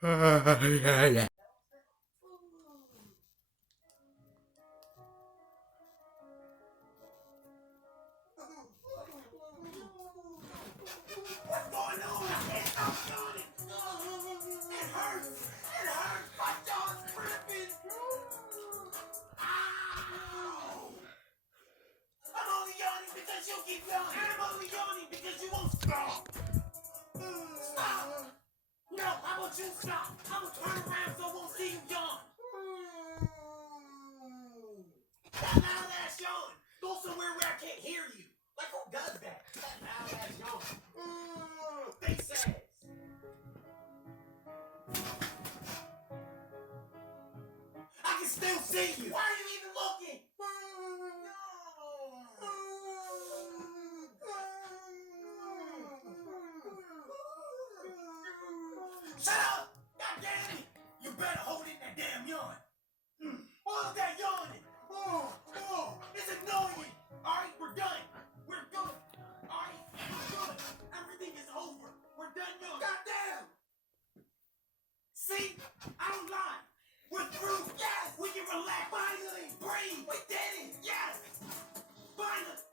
What's going on? I can't stop yawning. It hurts. It hurts. My jaw's tripping. Ow! I'm only yawning because you keep yawning. I'm only yawning because you won't stop. Stop. No, how about you stop? I'm gonna turn around so I won't see you yawn. That loud ass yawn. Go somewhere where I can't hear you. Like who does that? That loud ass yawn. Face ass. I can still see you. Why are you even looking? Shut up! God damn it! You better hold in that damn yawn. All of that yawning. It's annoying. Alright, we're done. We're done. Alright, we're done. Everything is over. We're done yawning. Goddamn! See? I don't lie. We're through. Yes! We can relax. Finally! Breathe! We did it! Yes! Finally!